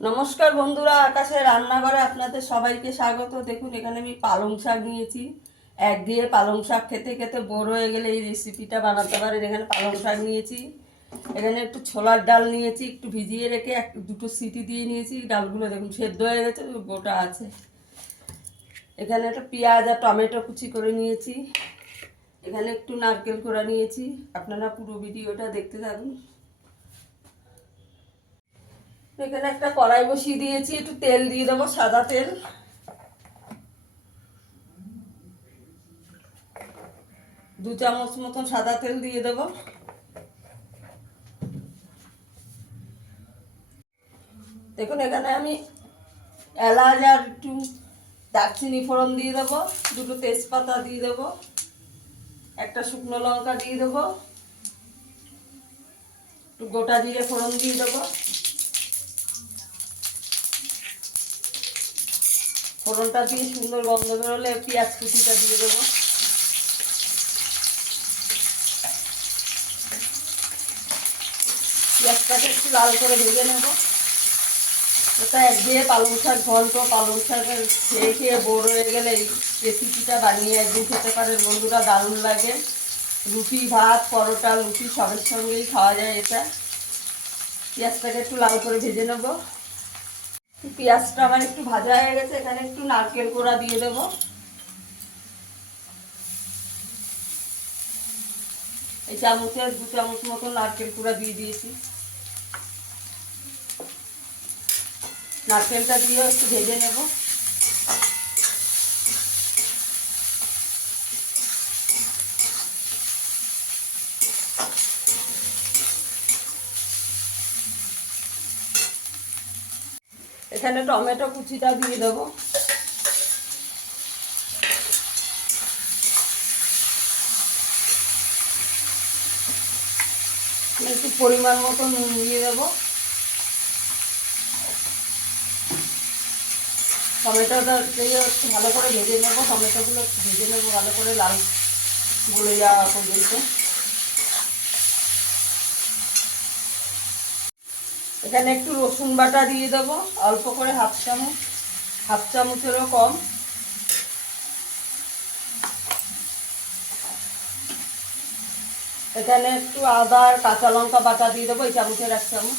নমস্কার বন্ধুরা, আকাশের রান্নাঘরে আপনাদের সবাইকে স্বাগত। দেখুন এখানে আমি পালং শাক নিয়েছি। একঘেয়ে পালং শাক খেতে খেতে বোর হয়ে গেলে এই রেসিপিটা বানাতে পারেন। এখানে পালং শাক নিয়েছি, এখানে একটু ছোলার ডাল নিয়েছি, একটু ভিজিয়ে রেখে দুটো সিটি দিয়ে নিয়েছি। ডালগুলো দেখুন সেদ্ধ হয়ে গেছে, গোটা আছে। এখানে একটা পেঁয়াজ আর টমেটো কুচি করে নিয়েছি। এখানে একটু নারকেল কোড়া নিয়েছি। আপনারা পুরো ভিডিওটা দেখতে থাকুন। এখানে একটা কড়াই বসিয়ে দিয়েছি, একটু তেল দিয়ে দেবো, সাদা তেল। 2 চামচ মতন সাদা তেল দিয়ে দেবো। দেখুন এখানে আমি এলাচ আর একটু দারচিনি ফোড়ন দিয়ে দেবো, দুটো তেজপাতা দিয়ে দেবো, একটা শুকনো লঙ্কা দিয়ে দেবো, একটু গোটা জিরে ফোড়ন দিয়ে দেবো। ফোড়নটা দিয়ে সুন্দর গন্ধ বেরোলে পেঁয়াজ কুচিটা দিয়ে দেবো। পেঁয়াজটাকে একটু লাল করে ভেজে নেবো। এটা একদিকে পালং শাক ঘন্ট, পালং শাকের খেয়ে খেয়ে বোর হয়ে গেলে এই রেসিপিটা বানিয়ে একদিন খেতে পারেন বন্ধুরা, দারুণ লাগে। রুটি, ভাত, পরোটা, লুচি সবের সঙ্গেই খাওয়া যায় এটা। পেঁয়াজটাকে একটু লাল করে ভেজে নেব। পেঁয়াজটা আমার একটু ভাজা হয়ে গেছে, এখানে একটু নারকেল কোড়া দিয়ে দেবো। এই চামচের 2 চামচ মতো নারকেল কোড়া দিয়ে দিয়েছি। নারকেলটা দিয়ে একটু ভেজে নেব। এখানে টমেটো কুচিটা দিয়ে দেবো। একটু পরিমাণ মতো নুন দিয়ে দেবো। টমেটোটা দিয়ে একটু ভালো করে ভেজে নেবো। টমেটোগুলো ভেজে নেবো ভালো করে, লাল গলে যাওয়া পর্যন্ত। এখানে একটু রসুন বাটা দিয়ে দেবো, অল্প করে, হাফ চামচেরও কম। এখানে একটু আদা আর কাঁচা লঙ্কা বাটা দিয়ে দেবো, এই চামচের 1 চামচ।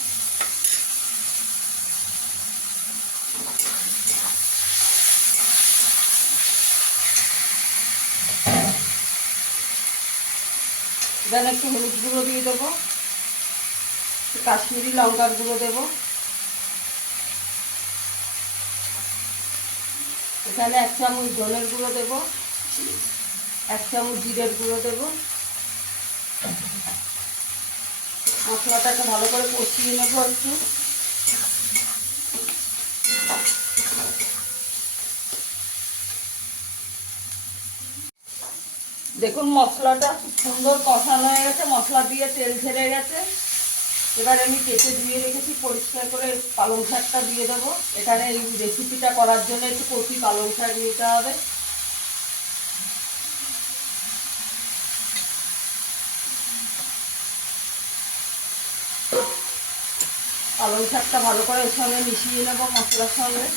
এখানে একটু হলুদ গুঁড়ো দিয়ে দেবো, কাশ্মীরি লঙ্কার গুঁড়ো দেবো। এখানে 1 চামচ ধনের গুঁড়ো দেবো, 1 চামচ জিরের গুঁড়ো দেবো। মশলাটাকে ভালো করে কষিয়ে নেবো একটু। দেখুন মশলাটা খুব সুন্দর কষানো হয়ে গেছে, মশলা দিয়ে তেল ছেড়ে গেছে। এবার আমি কেটে ধুয়ে রেখেছি পরিষ্কার করে পালং শাকটা দিয়ে দেবো। এখানে এই রেসিপিটা করার জন্য একটু কচি পালং শাক নিতে হবে। পালং শাকটা ভালো করে এর সঙ্গে মিশিয়ে নেবো মশলার সঙ্গে।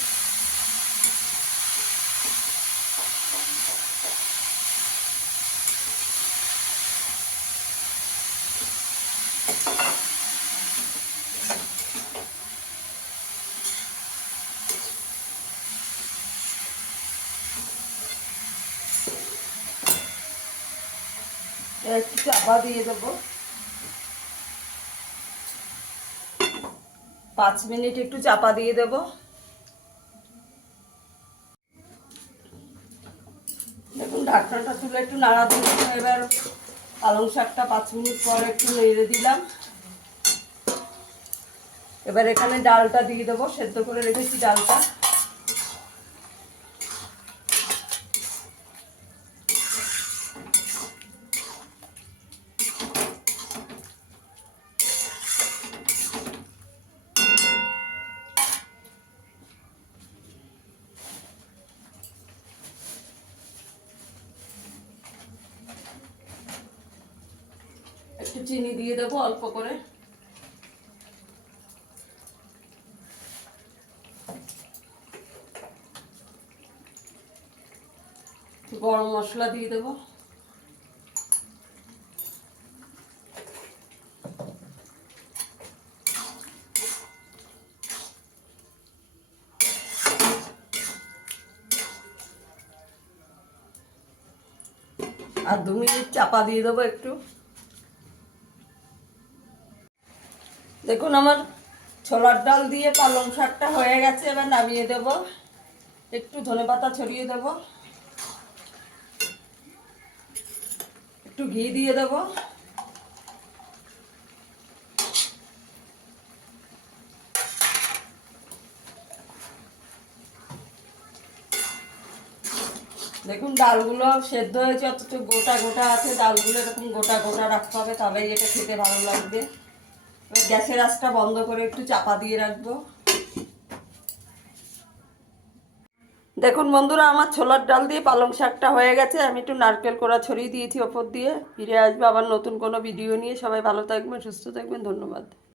একটু চাপা দিয়ে দেবো। 5 মিনিট একটু চাপা দিয়ে দেবো। দেখুন ঢাকনাটা তুলে একটু নাড়া দিয়ে দেবো। এবার পালং শাকটা 5 মিনিট পর একটু নেড়ে দিলাম। এবার এখানে ডালটা দিয়ে দেবো, সেদ্ধ করে রেখেছি ডালটা। একটু চিনি দিয়ে দেবো অল্প করে। গরম মশলা দিয়ে দেবো। আর 2 মিনিট চাপা দিয়ে দেবো একটু। দেখুন আমার ছোলার ডাল দিয়ে পালং শাকটা হয়ে গেছে, এবার নামিয়ে দেব। একটু ধনেপাতা ছড়িয়ে দেব, একটু ঘি দিয়ে দেব। দেখুন ডালগুলো সেদ্ধ হয়েছে, অথচ গোটা গোটা আছে। ডালগুলো এরকম গোটা গোটা রাখতে হবে, তবেই এটা খেতে ভালো লাগবে। এবার গ্যাসের আঁচটা বন্ধ করে একটু চাপা দিয়ে রাখবো। দেখুন বন্ধুরা, আমার ছোলার ডাল দিয়ে পালং শাকটা হয়ে গেছে। আমি একটু নারকেল কোড়া ছড়িয়ে দিয়েছি ওপর দিয়ে। ফিরে আসবো আবার নতুন কোনো ভিডিও নিয়ে। সবাই ভালো থাকবেন, সুস্থ থাকবেন, ধন্যবাদ।